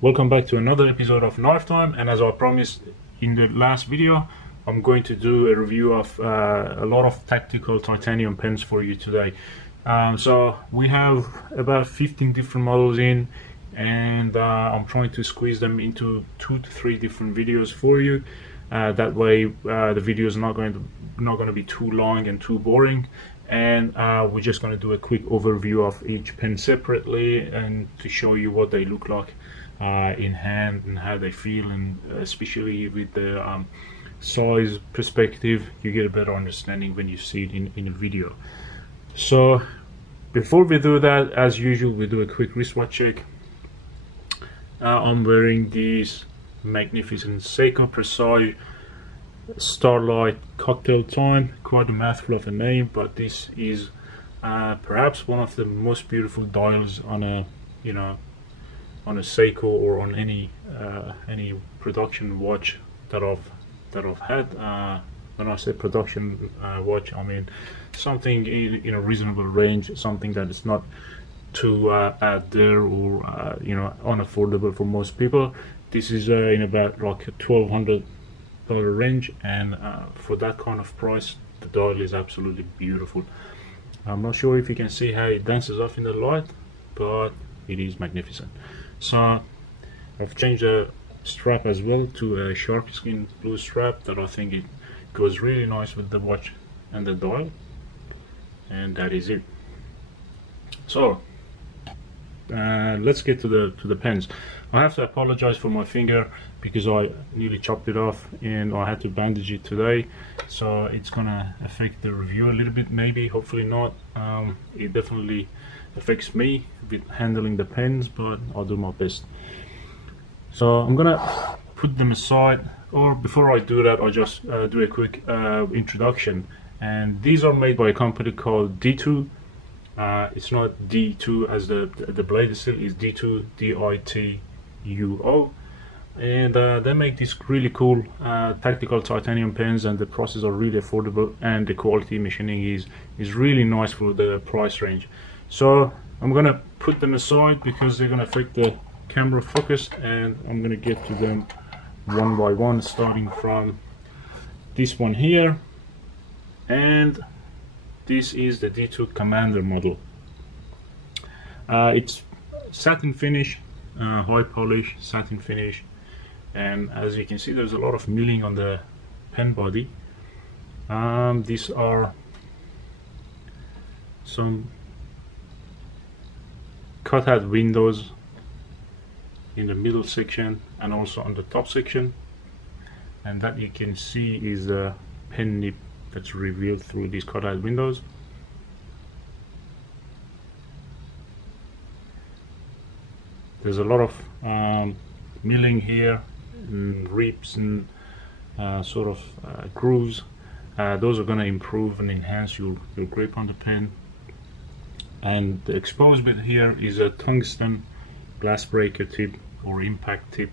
Welcome back to another episode of Knife Time, and as I promised in the last video, I'm going to do a review of a lot of tactical titanium pens for you today. So we have about 15 different models in, and I'm trying to squeeze them into 2 to 3 different videos for you. That way the video is not going to be too long and too boring, and we're just going to do a quick overview of each pen separately and to show you what they look like in hand and how they feel, and especially with the size perspective, you get a better understanding when you see it in a video. So before we do that, as usual, we do a quick wristwatch check. I'm wearing these magnificent Seiko Presage Starlight Cocktail Time. Quite a mouthful of a name, but this is perhaps one of the most beautiful dials on a on a Seiko or on any production watch that I've had. When I say production watch, I mean something in a reasonable range, something that is not too out there or unaffordable for most people. This is in about like a $1,200 range, and for that kind of price, the dial is absolutely beautiful. I'm not sure if you can see how it dances off in the light, but it is magnificent. So I've changed the strap as well to a shark skin blue strap that I think it goes really nice with the watch and the dial, and that is it. So let's get to the pens. I have to apologize for my finger because I nearly chopped it off and I had to bandage it today, so it's gonna affect the review a little bit, maybe, hopefully not. It definitely affects me with handling the pens, but I'll do my best. So I'm gonna put them aside, or before I do that, I'll just do a quick introduction. And these are made by a company called Dituo. It's not D2 as the blade still is Dituo, D-I-T-U-O, and they make these really cool tactical titanium pens, and the prices are really affordable, and the quality machining is really nice for the price range. So I'm gonna put them aside because they're gonna affect the camera focus, and I'm gonna get to them one by one, starting from this one here. And this is the Dituo Commander model. It's satin finish, high polish satin finish, and as you can see, there's a lot of milling on the pen body. These are some cutout windows in the middle section and also on the top section, and that you can see is the pen nib that's revealed through these cutout windows. There's a lot of milling here, and ribs and sort of grooves. Those are going to improve and enhance your grip on the pen. And the exposed bit here is a tungsten glass breaker tip or impact tip.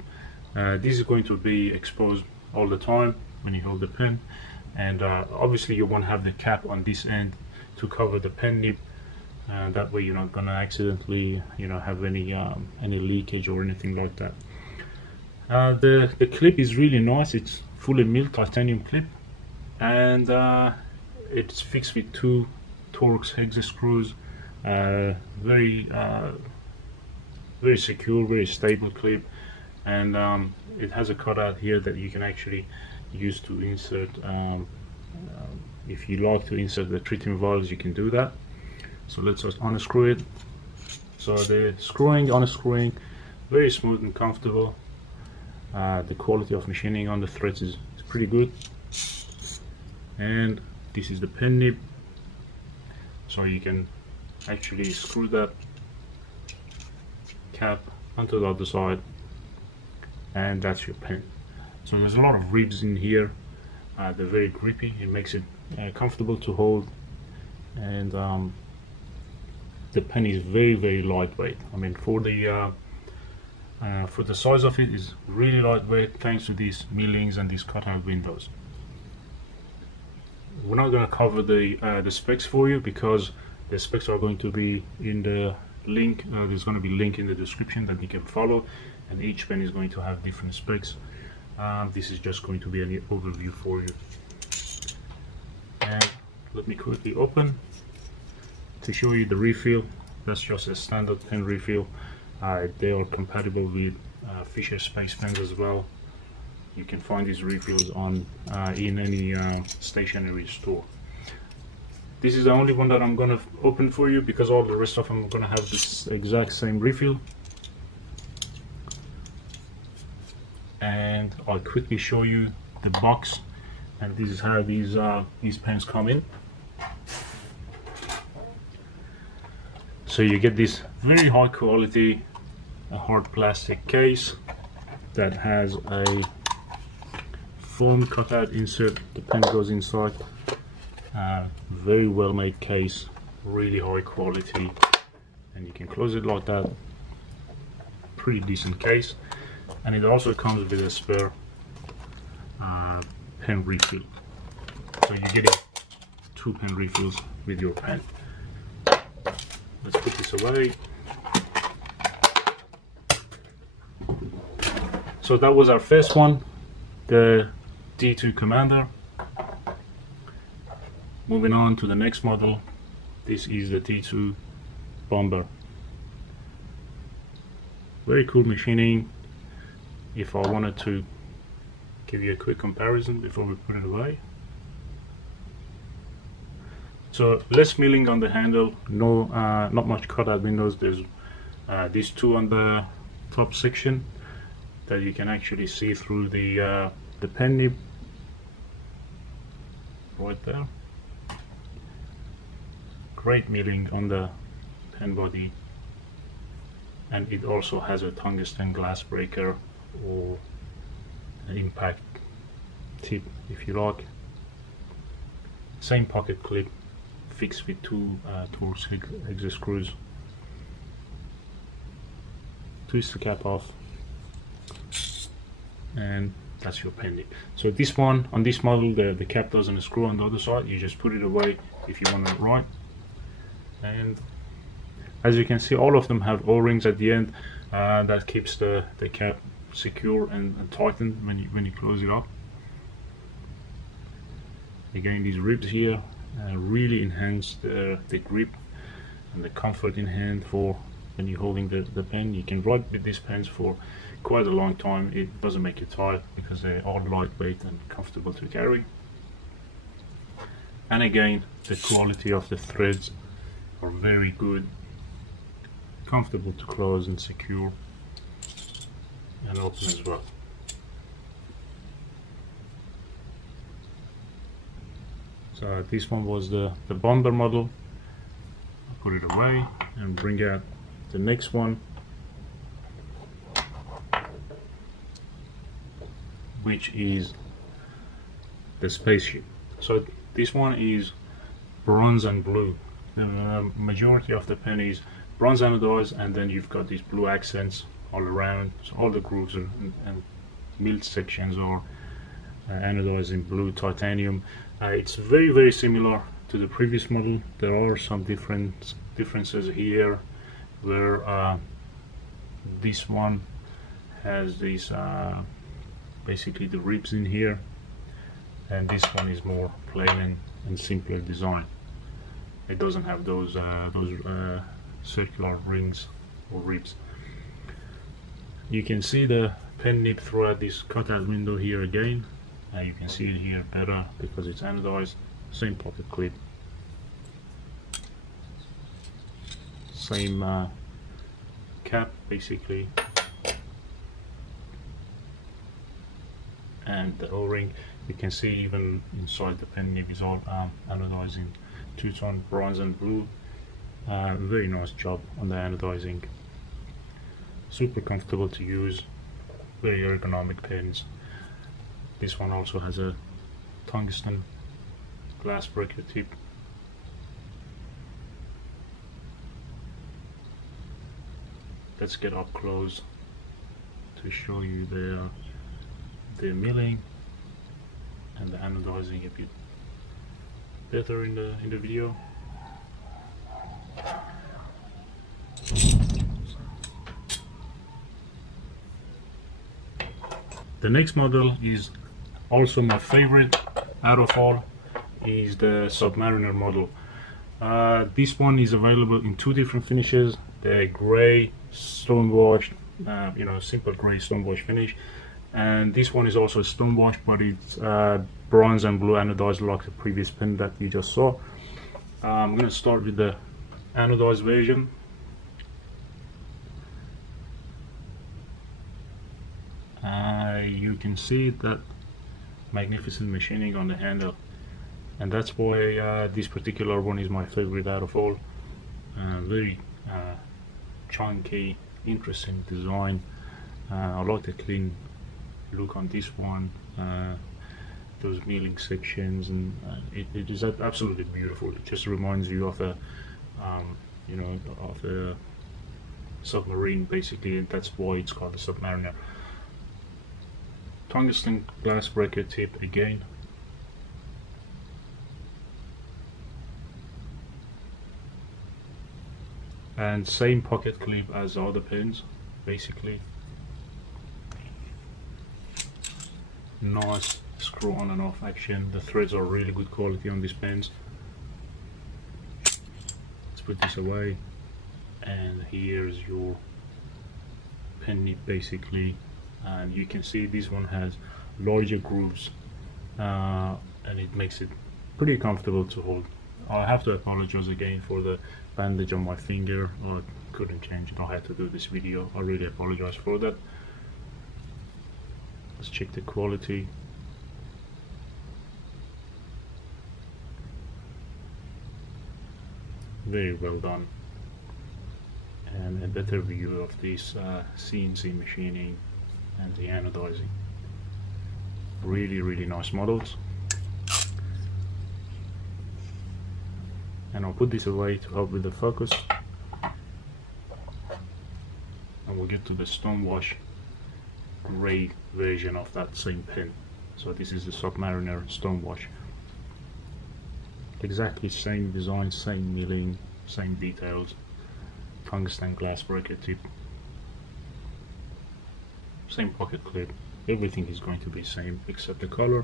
This is going to be exposed all the time when you hold the pen, and obviously you want to have the cap on this end to cover the pen nib. That way you're not going to accidentally have any leakage or anything like that. The clip is really nice. It's fully milled titanium clip, and it's fixed with 2 Torx hex screws. Very secure, very stable clip, and it has a cutout here that you can actually use to insert. If you like to insert the tritium vials, you can do that. So let's just unscrew it. So the unscrewing, very smooth and comfortable. The quality of machining on the threads is pretty good. And this is the pen nib, so you can actually screw that cap onto the other side, and that's your pen. So there's a lot of ribs in here. They're very grippy. It makes it comfortable to hold, and the pen is very lightweight. I mean, for the size of it, is really lightweight thanks to these millings and these cutout windows. We're not going to cover the specs for you because the specs are going to be in the link. There's going to be a link in the description that you can follow, and each pen is going to have different specs. This is just going to be an overview for you. And let me quickly open to show you the refill. That's just a standard pen refill. They are compatible with Fisher Space pens as well. You can find these refills on in any stationery store. This is the only one that I'm gonna open for you, because all the rest of them are gonna have this exact same refill. And I'll quickly show you the box, and this is how these pens come in. So you get this very high quality hard plastic case that has a foam cutout insert. The pen goes inside. Very well made case, really high quality, and you can close it like that. Pretty decent case, and it also comes with a spare pen refill, so you're getting 2 pen refills with your pen. Let's put this away. So that was our first one, the D2 Commander. Moving on to the next model, this is the Dituo Bombur. Very cool machining. If I wanted to give you a quick comparison before we put it away. So less milling on the handle, no, not much cutout windows. There's these 2 on the top section that you can actually see through the pen nib right there. Great milling on the pen body, and it also has a tungsten glass breaker or an impact tip if you like. Same pocket clip fixed with 2 Torx exit screws. Twist the cap off, and that's your pen nib. So this one, on this model, the cap doesn't screw on the other side. You just put it away if you want to write. And as you can see, all of them have O-rings at the end that keeps the cap secure and tightened when you close it up. Again, these ribs here really enhance the grip and the comfort in hand for when you're holding the pen. You can write with these pens for quite a long time. It doesn't make you tired because they are lightweight and comfortable to carry. And again, the quality of the threads are very good, comfortable to close and secure and open as well. So this one was the Bombur model. I'll put it away and bring out the next one, which is the Spaceship. So this one is bronze and blue. The majority of the pen is bronze anodized, and then you've got these blue accents all around. So all the grooves and milled sections are anodized in blue titanium. It's very similar to the previous model. There are some differences here, where this one has these basically the ribs in here, and this one is more plain and simpler design. It doesn't have those circular rings or ribs. You can see the pen nib throughout this cutout window here again. You can see it here better because it's anodized. Same pocket clip, same cap basically, and the O-ring. You can see even inside the pen nib is all anodized in two-tone bronze and blue. Very nice job on the anodizing. Super comfortable to use, very ergonomic pens. This one also has a tungsten glass breaker tip. Let's get up close to show you the milling and the anodizing a bit better in the video. The next model is also my favorite out of all, is the Submariner model. This one is available in two different finishes: the grey stonewashed, simple grey stonewashed finish, and this one is also stonewashed, but it's bronze and blue anodized like the previous pen that you just saw. I'm going to start with the anodized version. You can see that magnificent machining on the handle, and that's why this particular one is my favorite out of all. Very chunky, interesting design. I like the clean look on this one, those milling sections, and it is absolutely beautiful. It just reminds you of a of a submarine, basically, and that's why it's called a Submariner. Tungsten glass breaker tip again. And same pocket clip as the other pens, basically. Nice screw on and off action. The threads are really good quality on these pens. Let's put this away, and here's your pen nib, basically. And you can see this one has larger grooves, and it makes it pretty comfortable to hold. I have to apologize again for the bandage on my finger. I couldn't change it. I had to do this video. I really apologize for that. Let's check the quality. Very well done, and a better view of this CNC machining and the anodizing. Really nice models. And I'll put this away to help with the focus, and we'll get to the Stonewash grey version of that same pen. So this is the Submariner Stonewash. Exactly same design, same milling, same details. Tungsten glass breaker tip, same pocket clip. Everything is going to be same except the color.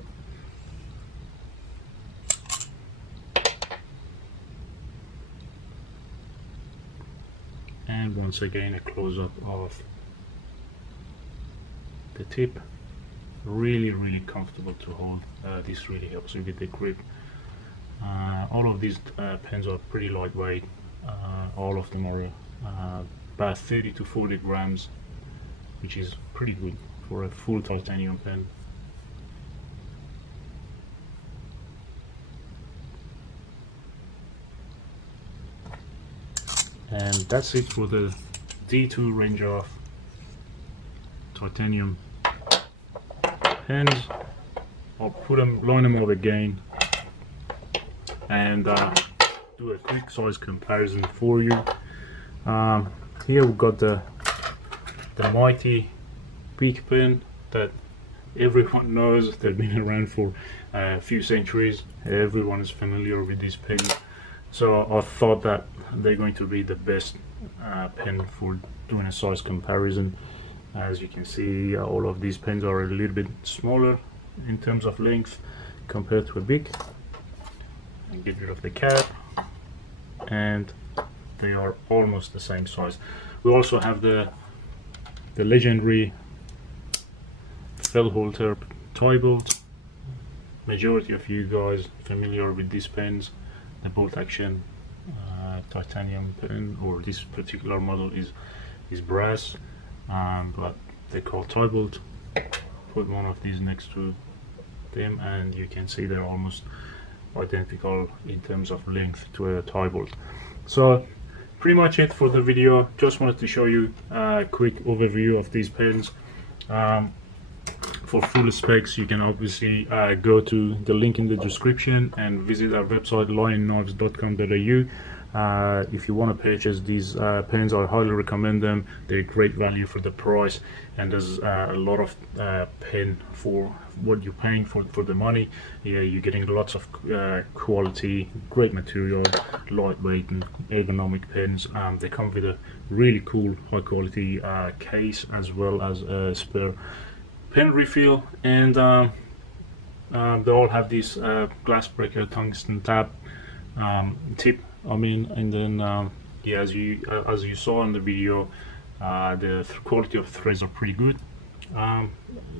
And once again a close-up of the tip. Really comfortable to hold. This really helps you with the grip. All of these pens are pretty lightweight. All of them are about 30 to 40 grams, which is pretty good for a full titanium pen. And that's it for the Dituo range of titanium pens. I'll line them up again and do a quick size comparison for you. Here we've got the mighty big pen that everyone knows. They've been around for a few centuries. Everyone is familiar with this pen. So I thought that they're going to be the best pen for doing a size comparison. As you can see, all of these pens are a little bit smaller in terms of length compared to a big. And get rid of the cap, and they are almost the same size. We also have the legendary Fellholter tie bolt. Majority of you guys familiar with these pens. The bolt action titanium pen, or this particular model is brass, but they call tie bolt. Put one of these next to them and you can see they're almost identical in terms of length to a tie bolt. So pretty much it for the video. Just wanted to show you a quick overview of these pens. For full specs, you can obviously go to the link in the description and visit our website lionknives.com.au. If you want to purchase these pens, I highly recommend them. They're great value for the price, and there's a lot of pen for what you're paying for the money. Yeah, you're getting lots of quality, great material, lightweight and ergonomic pens. They come with a really cool high quality case, as well as a spare pen refill, and they all have this glass breaker tungsten tab tip, I mean, and then yeah, as you saw in the video, the quality of threads are pretty good.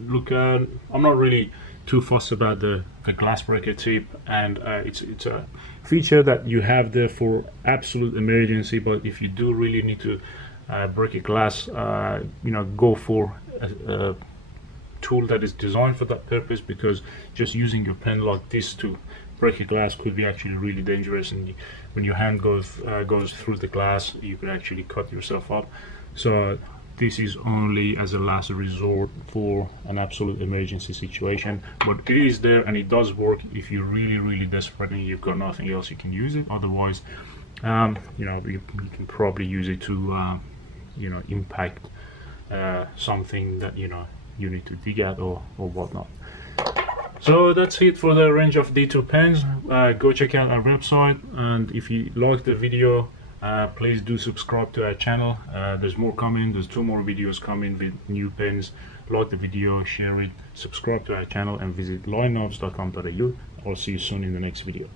Look, I'm not really too fussed about the glass breaker tip, and it's a feature that you have there for absolute emergency. But if you do really need to break a glass, you know, go for a tool that is designed for that purpose, because just using your pen like this to break a glass could be actually really dangerous, and when your hand goes through the glass, you could actually cut yourself up. So this is only as a last resort for an absolute emergency situation, but it is there and it does work if you're really desperate and you've got nothing else. You can use it. Otherwise, you know, you can probably use it to you know, impact something that, you know, you need to dig at or whatnot. So that's it for the range of Dituo pens. Go check out our website, and if you like the video, please do subscribe to our channel. There's more coming. There's 2 more videos coming with new pens. Like the video, share it, subscribe to our channel, and visit lineknives.com.au. I'll see you soon in the next video.